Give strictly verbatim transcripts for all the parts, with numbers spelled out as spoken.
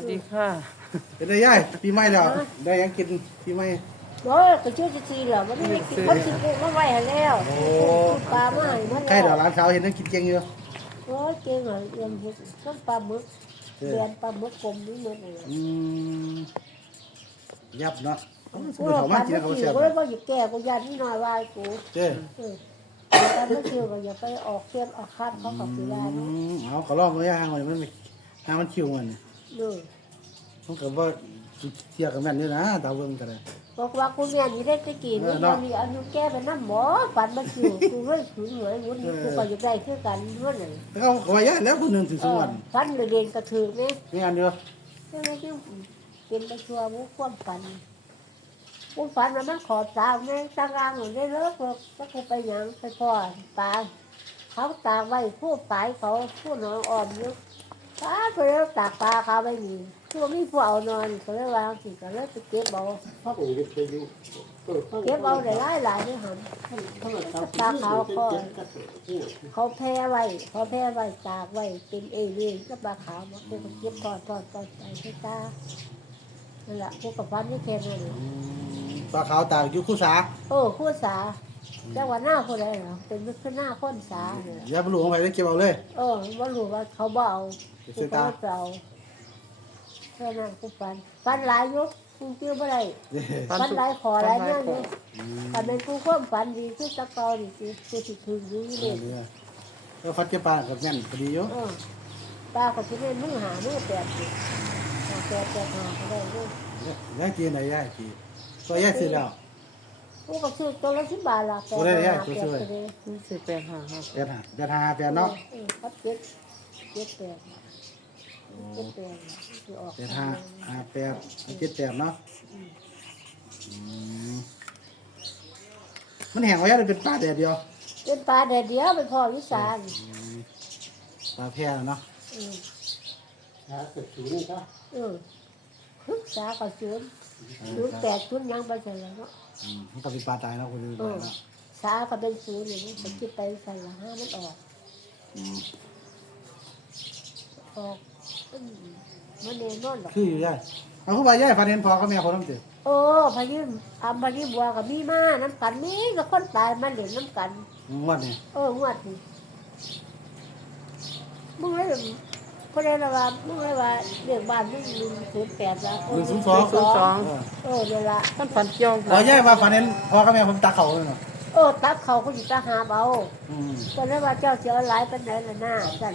ดีค่ะเป็นไรย่ายปีใหม่แล้วได้ยังกินปีใหม่บ่ก็ชื่อจะซีเหรอมันไม่ได้กินคนสิปลูกมาไว้ให้แล้วปลามาให้มันใครเดี๋ยวร้านเช้าเห็นนั่งกินเก่งอยู่โอ้ยเก่งเหรอเรียนเฮ็ดต้นปลาหมึกเรียนปลาหมึกกลมนี่หมดเลยอืมยับเนาะกูหลอกพันไม่คิวกูเลยว่าอยู่แก่กูยันนี่หน่อยวายกูเจ้แต่ไม่คิวก็อย่าไปออกเทียบออกคัดเขากับสีได้เนาะเอาเขาลองเลยย่างมันมันหามันคิวมันนี่มันก็ว่าเที่ยวกับแม่นนี่นะดาวเบิ่งกันเลยบอกว่ากูแม่นี่ได้ตะกี้นี่ตอนนี้อายุแก่เป็นน้ำหมอฝันมาคิวกูเลยถึงเหนื่อยวุ้นกูก็อยู่ได้คือกันด้วยเลยเขาเขาว่าย่าแล้วคนหนึ่งถึงสวรรค์ฝันเรียนกระถือเนี่ยนี่อันเดียวใช่ไหมที่เป็นไปชัวร์มุกความฝันมุกฝันมันขอตามเนี่ยตั้งอ่างหนูได้เลิกเลยก็คือไปยังไปพ่อตาเขาตากไว้ผู้ปลายเขาผู้นอนอ่อนอยู่ตาไปแล้วตากปลาเขาไม่มีช่วงนี้ผู้เอานอนเขาเลยวางสิเขาเลยไปเก็บเอาเก็บเอาได้หลายหลายนี่หันตาเขาคอยเขาแพ้ไว้เขาแพ้ไว้ตากไว้เป็นเอเลี่ยนก็ปลาขาวมาเก็บเก็บก่อนก่อนก่อนใส่ที่ตานั่นแหละพวกกับฟันนี่แค่นั้นปลาขาวตากอยู่คู่สาโอ้คู่สาจังหวะหน้าคนใดเหรอเป็นขึ้นหน้าคนสาอย่าไปหลวงไปได้เก็บเอาเลยเออว่ารู้ว่าเขาเบากูก็เบาแค่นั้นกูฟันฟันหลายยุคกูเกี่ยวอะไรฟันหลายขอหลายเนี่ยนี่แต่เป็นกูความฝันดีคือตะกอนดีคือกูติดถึงดีเลยแล้วฟัดเก็บปลากับแม่นพอดีอยู่ปลาก็จะเล่นมือหามือแปดแปดแปดหาก็ได้ด้วยย่าจีนไหนย่าจีตัวย่าซื้อแล้วกูก็ซื้อตัวละสิบบาทละแปดห้าแปดซื้อแปดห้าแปดห้าแปดห้าแปดเนาะครับเจ็ดเจ็ดแปดเจ็ดแปดแปดห้าห้าแปดเจ็ดแปดเนาะมันแห้งไว้แล้วเป็นปลาแดดเดียวเป็นปลาแดดเดียวเป็นพ่อวิสานปลาแพร่เนาะสาเกิดศูนย์ครับเออคึกสากับศูนย์ศูนย์แปดศูนย์ยังไปเสร็จแล้วเนาะมันก็เป็นปลาตายเนาะคุณดูนะสาก็เป็นศูนย์อย่างนี้ผมคิดไปใส่ละห้ามันออกออกมันเนนอนหรอกคืออยู่ย่ายเอาเข้าไปย่ายฟันเห็นพอเขาแม่คนน้ำจืดโอ้พายุอัมพายุบัวกับมีมาน้ำกันนี่ก็คนตายมันเหรียญน้ำกันงวดนี่เอองวดนี่มึงเลยคนใดละว่ามึงเลยว่าเรียกบ้านมึงหนึ่งศูนย์แปดละหนึ่งศูนย์สองศูนย์สองเออเดี๋ยวละท่านฝันเกี่ยวพอย่ายมาฟันเห็นพอเขาแม่ผมตาเขาเลยเนาะเออตักเขาก็อยู่ตาหาเบาคนเลยว่าเจ้าเสียหลายเป็นไหนละหน้าสั่น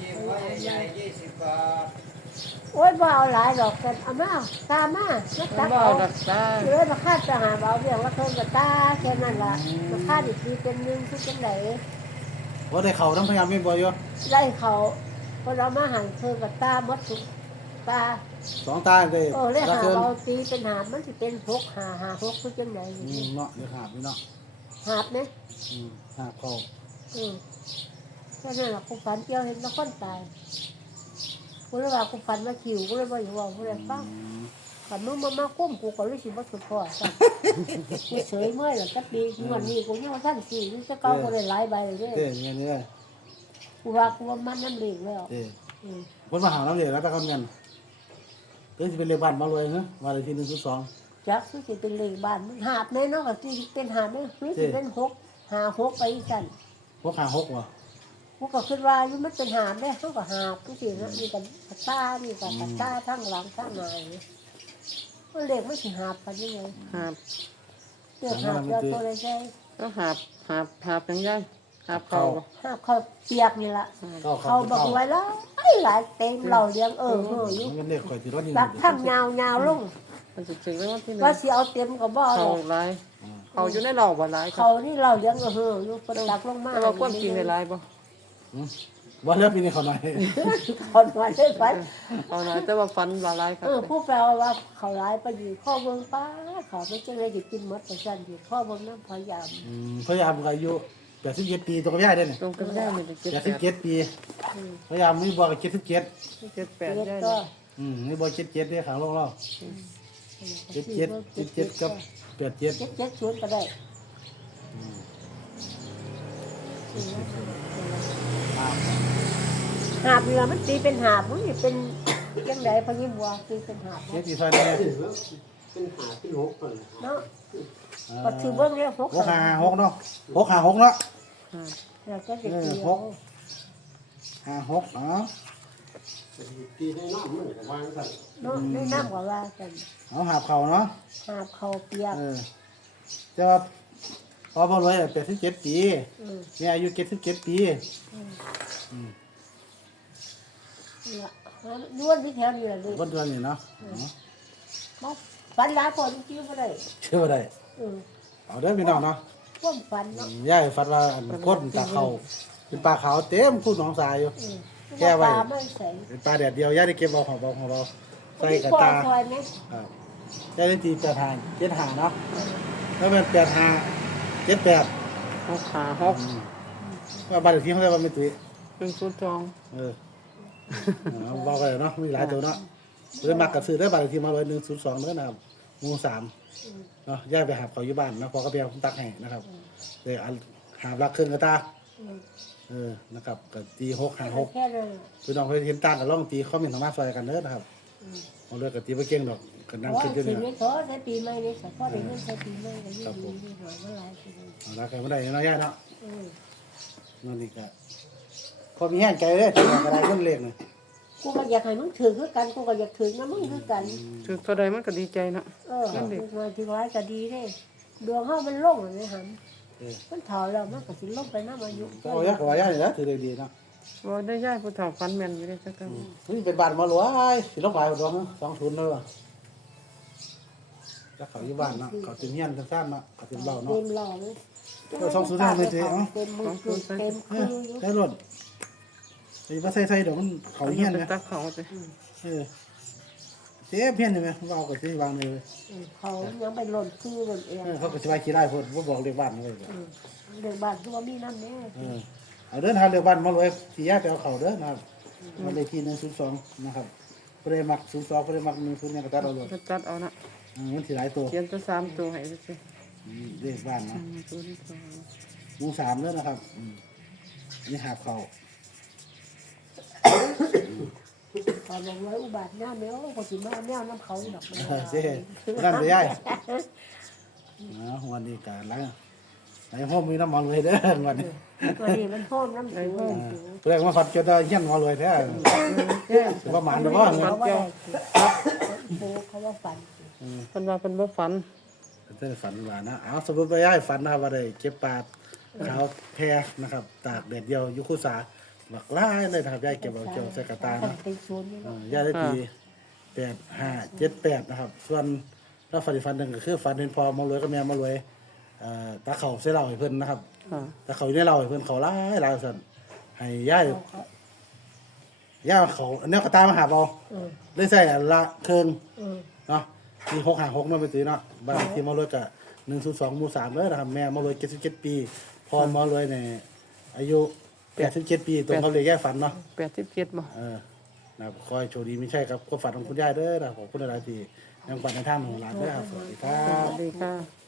โอ้ยบ่เอาหลายดอกกันเอามาตามาแล้วตักเอาเลยมาคาดจะหาเบาเรียกว่าเพิ่มกับตาแค่นั้นละมาคาดอีกทีเป็นหนึ่งที่จังไหนว่าได้เขาต้องพยายามไม่บ่อยอยู่ได้เขาพอเรามาหันเพิ่มกับตาหมดทุกตาสองตาเลยโอ้เรียกหาเบาตีเป็นหามันจะเป็นหกหาหาหกที่จังไหนเนาะเรียกหาบเนาะหาบไหมหาบเขาอืมแค่นั้นแหละกูฝันเกี่ยวเห็นแล้วคนตายกูเลยว่ากูฝันว่าคิวกูเลยว่าอยู่ว่ากูเลยฟังฝันมึงมามาคุ้มกูก็รู้สึกว่าสุดพอสั่งกูเฉยเมื่อยหลังจากปีวันนี้กูยังว่าท่านสี่นี่จะเก้ากูเลยหลายใบเลยเด้เงี้ยเนี่ยกูว่ากูว่ามันน้ำเหลวแล้วเด้คนมาหาน้ำเหลวแล้วตะกันเงินเดี๋ยวจะเป็นเรือบ้านมาเลยนะมาเลยที่หนึ่งที่สองจักคือจะเป็นเลขบ้านมันหาบแน่นอนกับที่เป็นหาบเนี่ยหรือจะเป็นหกหาหกไปสั่นหกหาหกวะกูก็คิดว่าอยู่มันเป็นหาบเนี่ยเขาก็หาบกูสินะมีกันตามีกันตาทั้งหลังทั้งในมันเลขไม่ถึงหาบกันยังไงหาบเดี๋ยวหาบเดี๋ยวตัวอะไรใช่ก็หาบหาบหาบยังไงหาบเขาหาบเขาเปียกนี่ละเขาบอกไว้แล้วไอ้หลายเต็มเราเลี้ยงเออเอออยู่ตักทั้งยาวยาวลงมันจะถึงแล้วว่าที่ไหนว่าเสียเอาเต็มกับบ่อเขาไรเขาอยู่ในหล่อบ่ไรเขานี่เราเลี้ยงเอออยู่ประดับลงมาแล้วก้นกินในไรบ่วันนี้ปีนี้เขาหน่อยเขาหน่อยได้ฟันเขาหน่อยแต่ว่าฟันละลายครับเออผู้แปลว่าเขาร้ายไปอยู่ข้อเบิ้งป้าเขาไม่ใช่เลยกินมดแต่ฉันอยู่ข้อเบิ้งนั้นพยายามพยายามอายุแปดสิบเจ็ดปีตรงกับย่ายได้เนี่ยตรงกับย่ายมันจะแปดสิบเจ็ดปีพยายามไม่บอกเจ็ดสิบเจ็ดเจ็ดแปดได้อืมไม่บอกเจ็ดเจ็ดได้ขังลงเราเจ็ดเจ็ดเจ็ดเจ็ดกับแปดเจ็ดเจ็ดเจ็ดชวนก็ได้หาบเรือมันตีเป็นหาบมันเป็นจังไดพญิบัวคือเป็นหาบเจ็ดสี่ซอยแน่เป็นหาเป็นหกคนเลยครับเนาะก็ถือเบิ่งแล้วพกหกห้าหกเนาะหกห้าหกเนาะอ่าแล้วก็จะตีหก ห้าหกเนาะตีในน้ำมันก็วางกันเนาะในน้ำก็ว่ากันเอาหาบเข่าเนาะหาบเขาเปียกเออจะว่าพอพอรวยแปดสิบเจ็ดปีอืมเนี่ยอายุเจ็ดสิบเจ็ดปีละด้วนที่แถวนี้ล่ะเลยคนตัวนี้เนาะมาฝันหลายคนจริงๆบ่ได้เชื่อว่าได้อืมเอาเด้อพี่น้องเนาะความฝันเนาะย่ายฟัดว่าอันก้นตาเขาเป็นปลาขาวเต็มคู่หนองสายอยู่อืมแก้ไว้ตาไม่ใส่เป็นปลาแดดเดียวย่าได้เก็บเอาของเราของเราใส่กับตาคอยไหมครับย่าได้ตีแปดหาเจ็ดหาเนาะแล้วเป็นแปดหาเจ็ดแปดหกขาหกว่าบ้านเลขที่เขาเรียกว่าไม่ตุ้ยเป็นชุดทองเออเอาบอกไปเนาะมีหลายตัวเนาะเลยมักกับซื้อได้บ้านเลขที่มาร้อยหนึ่งศูนย์สองเนื้อนะครับหมูสามเนาะย่าไปหาเขาอยู่บ้านนะพอก็เพียงผมตักให้นะครับเดี๋ยวหาบรักเครื่องกระตาอืมเออนะครับกับตีหกหาหกแค่นั้นพี่น้องเคยเห็นต่างกันล่องตีเขามีธรรมะซอยกันเด้อนะครับเอาเลือกกับตีไปเก่งดอกกันนั่งว่าขึ้นอยู่สินี่ไม่ขอใช้ปีใหม่นี่ขอได้เงินใช้ปีใหม่ก็ยิ่งดียิ่งหน่อยเมื่อไรสิเลยเอาละใครไม่ได้เนาะย่าเนาะอืมนั่นนี่ก็พอมีแห้งใจเลยที่กระไรคนเล็กเลยกูก็อยากให้มึงถือคือกันกูก็อยากถือนะมึงคือกันถึงตัวใดมันก็ดีใจเนาะเออมันมาที่ร้ายก็ดีเด้ดวงเฮามันลงเลยหันมันถอยแล้วมันก็สิลงไปน้ำอายุก็เอาย่ากับว่าย่าเนี่ยนะถือดีๆเนาะบ่ได้ย้ายผู้เฒ่าฟันแม่นอยู่ได้จักกันนี่เป็นบ้านมาหลวงสิลงไปดวงสองทุนเลยว่ะแล้วเขาอยู่บ้านเนาะเขาติมเฮียนสั้นๆเนาะเขาติมเหล้าเนาะเต็มหล่อเลยเออสองศูนย์ห้าไม่เจ๊เอ้าเต็มมือเต็มเอคือออยู่ได้รถไอ้ว่าใส่ใส่เดี๋ยวมันเขาเฮียนเป็ไหมนตักเขาไปเออเจ๊เพี้ยนใช่ไหมว่าเอากับเจ๊วางเลยอืมเขายังไปหล่นคือหล่นเองเออเขาก็สบายขี้ได้พอดว่าบอกเรียกบ้านเลยอืมเด็กบ้านตัวมีน้ำแน่เออเอาเดินทางเรียกบ้านมาเลยสี่แยกไปเอาเขาเด้อนะครับมาเลขที่หนึ่งศูนย์สองนะครับเพื่อมักศูนย์สองเพื่อมักหนึ่งศูนย์เนี่ยก็ตัดเอาเลยจะตัดเอานะเออมันสี่หลายตัวเขียนตัวสามตัวให้ซิอืมเลขบ้านเนาะศูนย์สองหมู่สามเด้อนะครับอืมนี่หาบเขาตอนลงไว้อุบาทหน้าแมวก็สิมาแมวน้ำเขาดอกมันเออเจ๊นั่นไปย่ายอ๋อวันนี้การล้างในห้องมีน้ำมันเลยเด้อวันนี้วันนี้มันโทษน้ำสูงเรียกว่าฝัดจนได้เฮี้ยนมาเลยแท้ถือว่าหมานหรือว่าเงี้ยเขาว่าปูเขาว่าฝันเพิ่นว่าเพิ่นบ่ฝันเจ้าฝันว่านะเอาสมมติว่าย่ายฝันนะครับว่าได้เก็บปลาขาวแพนะครับ ตากแดดเดียวอยุคุสาหมักล่ายเลยนะครับย่ายเก็บเอาเจียวใส่กระตานะเป็นศูนย์นี่เอเนาะอย่ายได้ปีแปดห้าเจ็ดแปดนะครับ ส่วนถ้าฝันอีกฝันหนึ่งก็คือฝันเห็นพอมารวยกับแม่มารวยเอ่อตาเขาใส่เหล่าให้เพิ่นนะครับค่ะตาเขาอยู่ในเหล่าให้เพิ่นเขาล่ายหลายสั่นให้ย่ายย่าเขาอันนี้กระตามาหาเอาเออได้ใส่อันละเครื่องเออเนาะมีหกหาหกเนาะไปตีเนาะบ้านที่มารวยกับหนึ่งศูนย์สองหมู่สามเลยนะครับแม่มารวยเจ็ดสิบเจ็ดปีพ่อมารวยในอายุแปดสิบเจ็ดปีตรงเขาเลยแย่ฝันเนาะแปดสิบเจ็ดบ่เออนะครับคอยโชคดีไม่ใช่ครับความฝันของคุณยายเด้อนะขอบคุณอะไรที่ยังฝันในท่านของหลานเด้อครับสวัสดีครัสบวัสดีค่ะ